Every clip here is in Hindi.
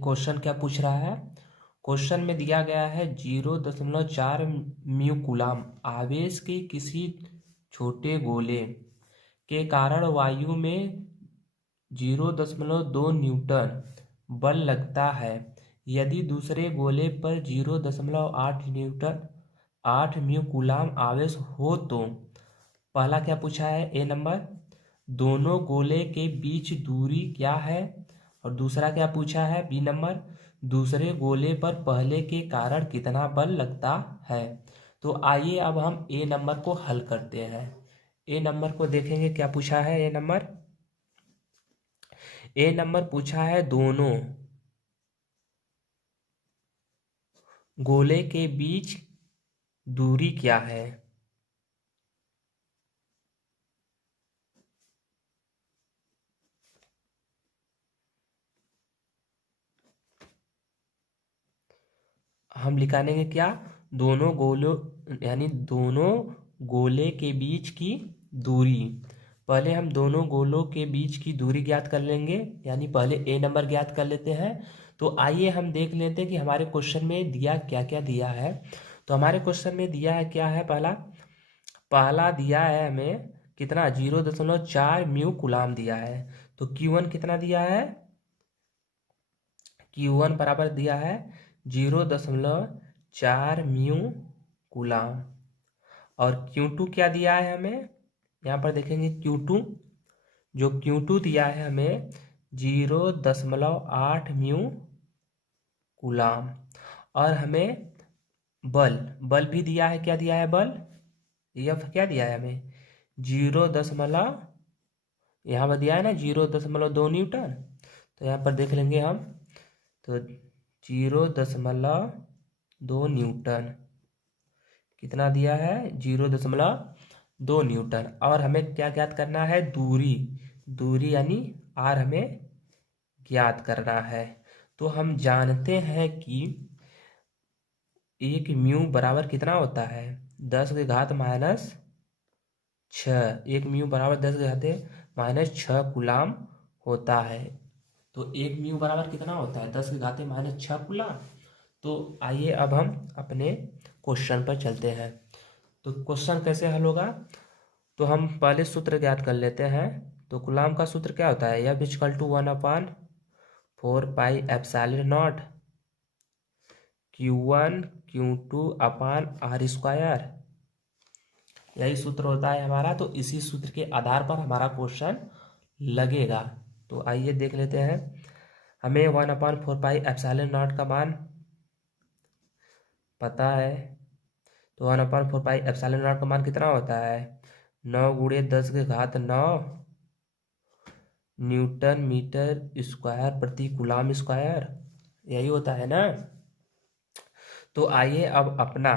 क्वेश्चन क्या पूछ रहा है। क्वेश्चन में दिया गया है 0.4 म्यू कूलाम आवेश के किसी छोटे गोले के कारण वायु में 0.2 न्यूटन बल लगता है। यदि दूसरे गोले पर 0.8 न्यूटन 8 म्यू कूलाम आवेश हो तो पहला क्या पूछा है ए नंबर, दोनों गोले के बीच दूरी क्या है, और दूसरा क्या पूछा है बी नंबर, दूसरे गोले पर पहले के कारण कितना बल लगता है। तो आइए अब हम ए नंबर को हल करते हैं। ए नंबर को देखेंगे क्या पूछा है। ए नंबर पूछा है दोनों गोले के बीच दूरी क्या है। हम लिखानेंगे क्या, दोनों गोलों यानी दोनों गोले के बीच की दूरी। पहले हम दोनों गोलों के बीच की दूरी ज्ञात कर लेंगे, यानी पहले ए नंबर ज्ञात कर लेते हैं। तो आइए हम देख लेते हैं कि हमारे क्वेश्चन में दिया क्या क्या दिया है। तो हमारे क्वेश्चन में दिया है क्या है, पहला दिया है हमें कितना 0.4 म्यू कूलाम दिया है। तो Q1 कितना दिया है, Q1 बराबर दिया है 0.4 म्यू कूलाम। और Q2 क्या दिया है हमें, यहाँ पर देखेंगे Q2, जो Q2 दिया है हमें 0.8 म्यू कूलाम। और हमें बल भी दिया है, क्या दिया है बल, यह क्या दिया है हमें 0. यहाँ पर दिया है ना 0.2 न्यूटन। तो यहाँ पर देख लेंगे हम, तो 0.2 न्यूटन कितना दिया है 0.2 न्यूटन। और हमें क्या ज्ञात करना है, दूरी यानी आर हमें ज्ञात करना है। तो हम जानते हैं कि 1 म्यू बराबर कितना होता है 10⁻⁶। 1 म्यू बराबर 10⁻⁻6 कूलाम होता है। तो 1 म्यू बराबर कितना होता है 10⁻⁶ कूलाम। तो आइए अब हम अपने क्वेश्चन पर चलते हैं। तो क्वेश्चन कैसे हल होगा, तो हम पहले सूत्र ज्ञात कर लेते हैं। तो कूलाम का सूत्र क्या होता है, F = 1/4πε0 Q1 Q2/r²। यही सूत्र होता है हमारा। तो इसी सूत्र के आधार पर हमारा क्वेश्चन लगेगा। तो आइए देख लेते हैं। हमें 1/4πε0 का मान पता है। तो 1/4πε0 का मान कितना होता है 9×10⁹ न्यूटन मीटर स्क्वायर प्रति कूलाम स्क्वायर, यही होता है ना। तो आइए अब अपना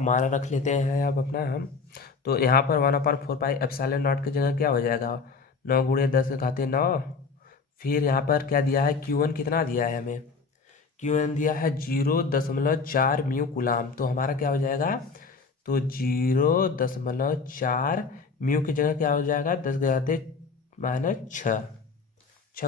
मान रख लेते हैं अब अपना हम। तो यहाँ पर 1/4πε0 की जगह क्या हो जाएगा 9×10⁹। फिर यहाँ पर क्या दिया है Q1 कितना दिया है हमें, Q1 दिया है 0.4 म्यू कूलाम। तो हमारा क्या हो जाएगा, तो 0.4 म्यू की जगह क्या हो जाएगा 10⁻⁶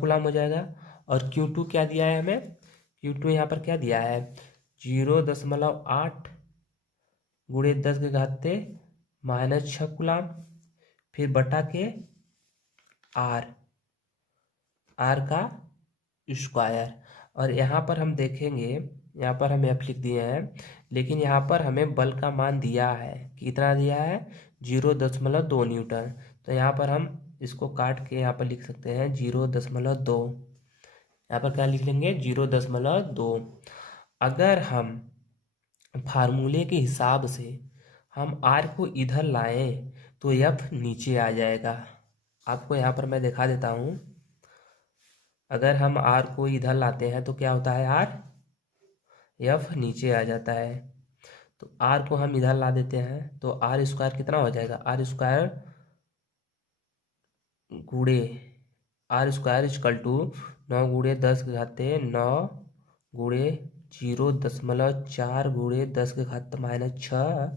कूलाम हो जाएगा। और Q2 क्या दिया है हमें, Q2 यहाँ पर क्या दिया है 0.8 × 10⁻⁻6 कूलाम। फिर बटा के आर का स्क्वायर। और यहाँ पर हम देखेंगे, यहाँ पर हम F लिख दिए हैं, लेकिन यहाँ पर हमें बल का मान दिया है, कितना दिया है 0.2 न्यूटन। तो यहाँ पर हम इसको काट के यहाँ पर लिख सकते हैं 0.2। यहाँ पर क्या लिख लेंगे 0.2। अगर हम फार्मूले के हिसाब से हम आर को इधर लाएं तो F नीचे आ जाएगा। आपको यहाँ पर मैं दिखा देता हूँ। अगर हम आर को इधर लाते हैं तो क्या होता है F नीचे आ जाता है। तो आर को हम इधर ला देते हैं तो r² कितना हो जाएगा, r² गुणे r² = 9×10⁹ 9 × 0.4 × 10⁻⁶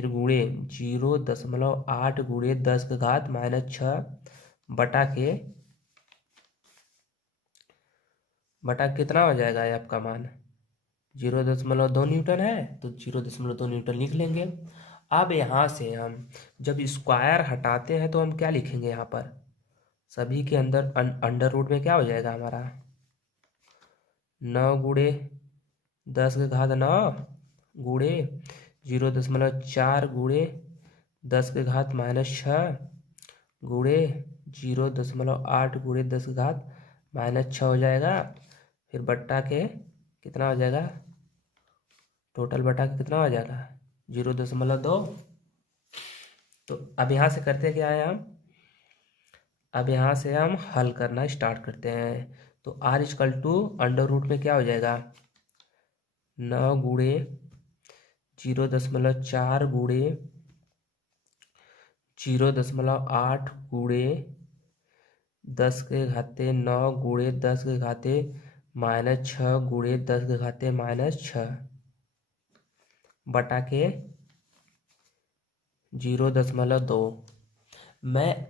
फिर गुणे 0.8 गुणे 10 की घात -6 बटा कितना हो जाएगा ये आपका मान 0.2 न्यूटन है, तो 0.2 न्यूटन लिख लेंगे। अब यहाँ से हम जब स्क्वायर हटाते हैं तो हम क्या लिखेंगे, यहाँ पर सभी के अंदर अंडर रूट में क्या हो जाएगा हमारा 9 गुणे 10 की घात 9 गुणे 0.4 गुणे 10 की घात -6 गुणे 0.8 गुणे 10 की घात -6 हो जाएगा। फिर बट्टा के कितना हो जाएगा, टोटल बटा के कितना हो जाएगा 0.2। तो अब यहाँ से करते क्या है हम, अब यहाँ से हम हल करना स्टार्ट करते हैं। तो r = अंडर रूट में क्या हो जाएगा 9 गुणे 0.4 गुणे 0.8 गुणे 10 के घाते 9 गुणे 10 के घाते -6 गुणे 10 के घाते -6 बटा के 0.2। मैं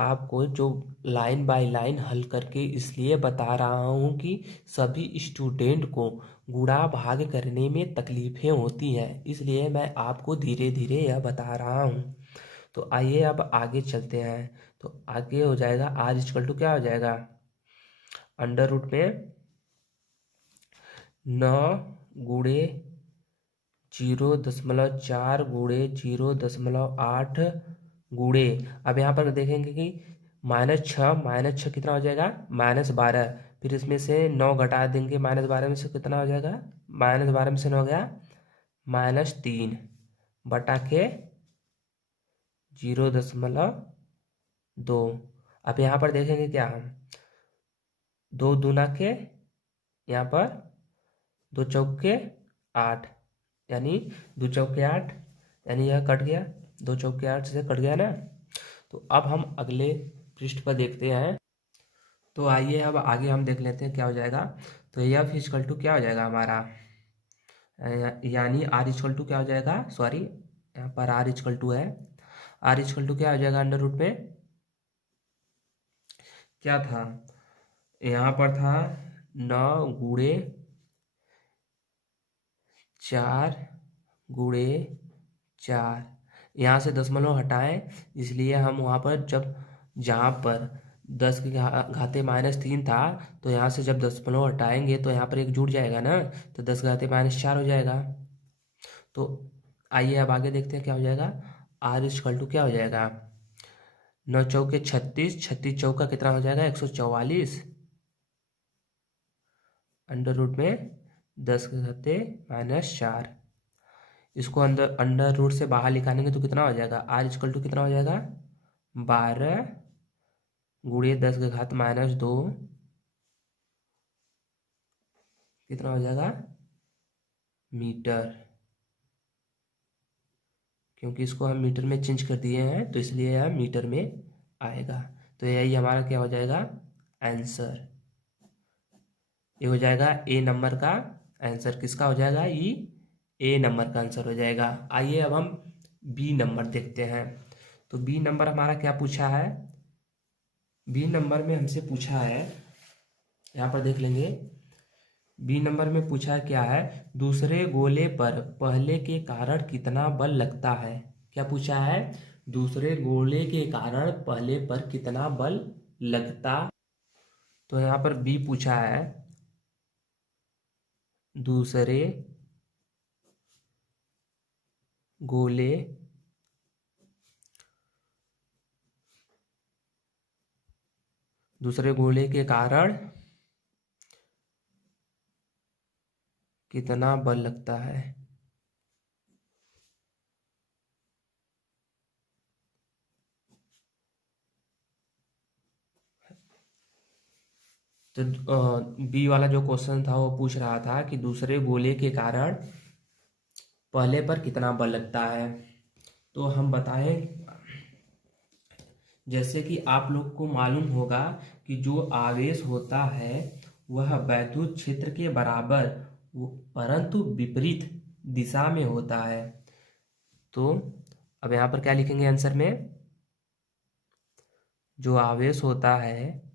आपको जो लाइन बाय लाइन हल करके इसलिए बता रहा हूँ कि सभी स्टूडेंट को गुणा भाग करने में तकलीफ़ें होती हैं, इसलिए मैं आपको धीरे धीरे यह बता रहा हूँ। तो आइए अब आगे चलते हैं। तो आगे हो जाएगा r क्या हो जाएगा अंडर रूट में 9 गुणे 0.4 गुणे 0.8 गुणे, अब यहाँ पर देखेंगे कि -6 कितना हो जाएगा -12, फिर इसमें से 9 घटा देंगे, -12 में से कितना हो जाएगा -12 में से 9 गया -3 बटा के 0.2। अब यहाँ पर देखेंगे क्या हम 2 दूना के यहाँ पर 2 चौके 8 यानी 2 चौके 8 यानी यह कट गया, 2 चौके 8 से कट गया ना। तो अब हम अगले पृष्ठ पर देखते हैं। तो आइए अब आगे हम देख लेते हैं क्या हो जाएगा। तो यह = क्या हो जाएगा हमारा, यानी r क्या हो जाएगा, सॉरी यहाँ पर r है, r क्या हो जाएगा अंडर रूट में क्या था, यहाँ पर था 9 गुणे 4 गुणे 4, यहाँ से दशमलव हटाएं, इसलिए हम वहाँ पर जहाँ पर 10 के घाते -3 था, तो यहाँ से जब दशमलव हटाएंगे तो यहाँ पर एक जुड़ जाएगा ना, तो 10 के घाते -4 हो जाएगा। तो आइए अब आगे देखते हैं क्या हो जाएगा, r क्या हो जाएगा 9 चौके 36, 36 चौका कितना हो जाएगा 144 अंडर रूट में 10 के घाते -4। इसको अंडर रूट से बाहर निकालेंगे तो कितना हो जाएगा, r कितना हो जाएगा 12 गुणे 10 के घात -2 कितना हो जाएगा मीटर, क्योंकि इसको हम मीटर में चेंज कर दिए हैं तो इसलिए यह मीटर में आएगा। तो यही हमारा क्या हो जाएगा आंसर, ये हो जाएगा ए नंबर का आंसर। किसका हो जाएगा, ये ए नंबर का आंसर हो जाएगा। आइए अब हम बी नंबर देखते हैं। तो बी नंबर हमारा क्या पूछा है, बी नंबर में हमसे पूछा है, यहाँ पर देख लेंगे। बी नंबर में पूछा क्या है, दूसरे गोले पर पहले के कारण कितना बल लगता है। क्या पूछा है, दूसरे गोले के कारण पहले पर कितना बल लगता। तो यहाँ पर बी पूछा है दूसरे गोले के कारण कितना बल लगता है। तो बी वाला जो क्वेश्चन था वो पूछ रहा था कि दूसरे गोले के कारण पहले पर कितना बल लगता है। तो हम बताएं, जैसे कि आप लोग को मालूम होगा कि जो आवेश होता है वह वैद्युत क्षेत्र के बराबर परंतु विपरीत दिशा में होता है। तो अब यहाँ पर क्या लिखेंगे आंसर में? जो आवेश होता है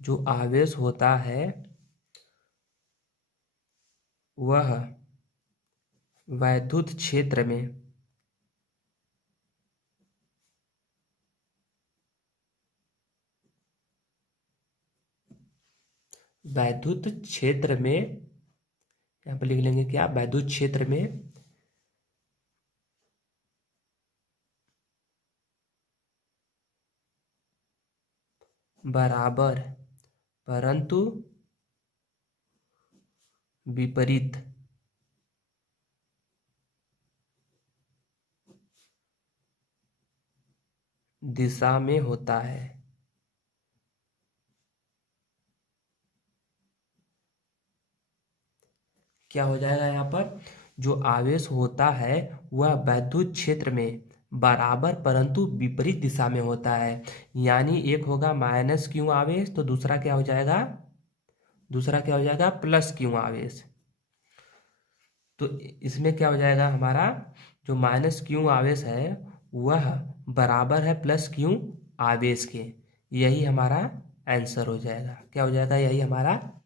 जो आवेश होता है वह वैद्युत क्षेत्र में वैद्युत क्षेत्र में यहाँ पर लिख लेंगे क्या? वैद्युत क्षेत्र में बराबर परंतु विपरीत दिशा में होता है। क्या हो जाएगा यहाँ पर? जो आवेश होता है वह वैद्युत क्षेत्र में बराबर परंतु विपरीत दिशा में होता है। यानी एक होगा माइनस क्यू आवेश, तो दूसरा क्या हो जाएगा? दूसरा क्या हो जाएगा? प्लस क्यू आवेश। तो इसमें क्या हो जाएगा हमारा? जो माइनस क्यू आवेश है वह बराबर है प्लस क्यू आवेश के। यही हमारा आंसर हो जाएगा। क्या हो जाएगा? यही हमारा